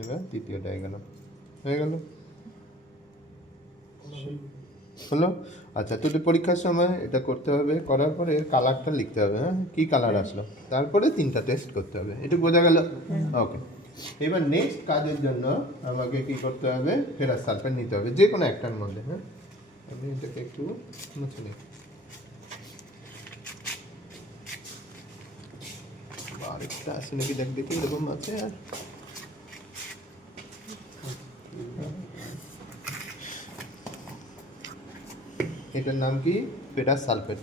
এবার তৃতীয়টায় গেলাম, হয়ে গেল, হলো। আচ্ছা, তোদের পরীক্ষার সময় এটা করতে হবে, করার পরে কালারটা লিখতে হবে, হ্যাঁ কী কালার আসলো, তারপরে 3টা টেস্ট করতে হবে, এটা বোঝা গেল? ওকে। এবার নেক্সট কাজের জন্য আমাকে কি করতে হবে, ফেরাস সালফেট নিতে হবে, যে কোনো একটার মধ্যে। হ্যাঁ, আমি এটাকে একটু মুছে নিই। আরেকটা আছে নাকি দেখ দেখি, এরকম আছে। আর এটার নাম কি, ফেরাস সালফেট।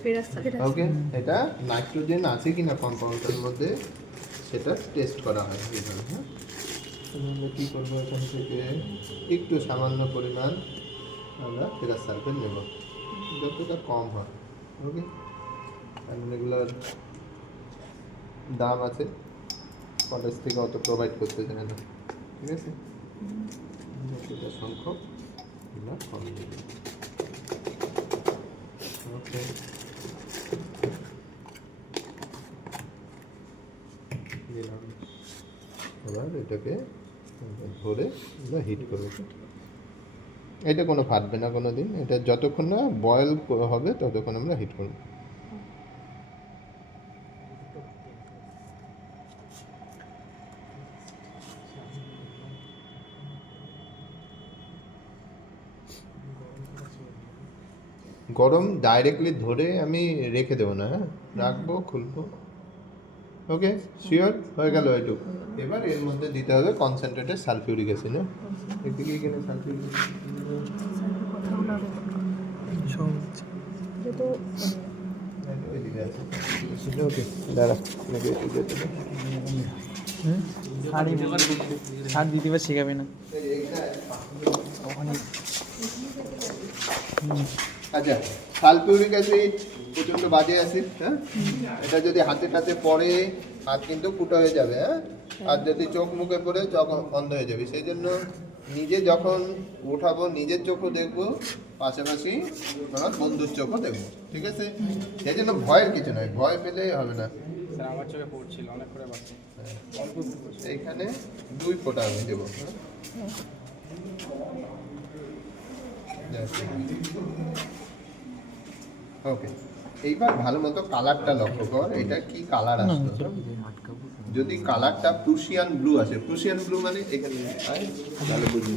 ওকে, এটা নাইট্রোজেন আছে কিনা কম্পাউন্ডের মধ্যে সেটা টেস্ট করা হয় এইভাবে। হ্যাঁ, আমরা কী করবো, এখান থেকে একটু সামান্য পরিমাণ আমরা ফেরাস সালফেট নেব, যতটা কম হয়। ওকে, কারণ এগুলোর দাম আছে, কলেজ থেকে অত প্রোভাইড করতে চায় না, ঠিক আছে? যতটা সংখ্যক এগুলো কম দেবে। ওকে, দিলাম। এবার এটাকে ধরে আমরা হিট করবো। এটা কোনো ফাটবে না কোনো দিন, এটা যতক্ষণ না বয়েল হবে ততক্ষণ আমরা হিট করব। গরম ডাইরেক্টলি ধরে আমি রেখে দেবো না, হ্যাঁ রাখবো, খুলবো। ওকে, শিওর? হয়ে গেল এটুকু। এবার এর মধ্যে দিতে হবে কনসেন্ট্রেটেড সালফিউরিক অ্যাসিড। হ্যাঁ, একদিকে এখানে সালফিউরিক ওকে, দাঁড়া সার দিতে পার শেখাবে না। আচ্ছা, সালফিউরিক অ্যাসিড প্রচণ্ড বাজে অ্যাসিড। হ্যাঁ, এটা যদি হাতে টাতে পড়ে হাত কিন্তু ফুটো হয়ে যাবে। হ্যাঁ, আর যদি চোখ মুখে পড়ে চোখ বন্ধ হয়ে যাবে। সেই জন্য নিজে যখন উঠাবো নিজের চোখও দেখবো, পাশাপাশি আমার বন্ধুর চোখও দেখবো, ঠিক আছে? সেই জন্য ভয়ের কিছু নয়, ভয় পেলেই হবে না। স্যার আমার চোখে পড়ছিল অনেক করে বাচ্চা। এইখানে 2 ফোঁটা আমি দেবো। ওকে, এইবার ভালো মতো কালারটা লক্ষ্য কর, এটা কি কালার আসলো। যদি কালারটা প্রুশিয়ান ব্লু আসে, প্রুশিয়ান ব্লু মানে এখানে তাহলে বুঝলি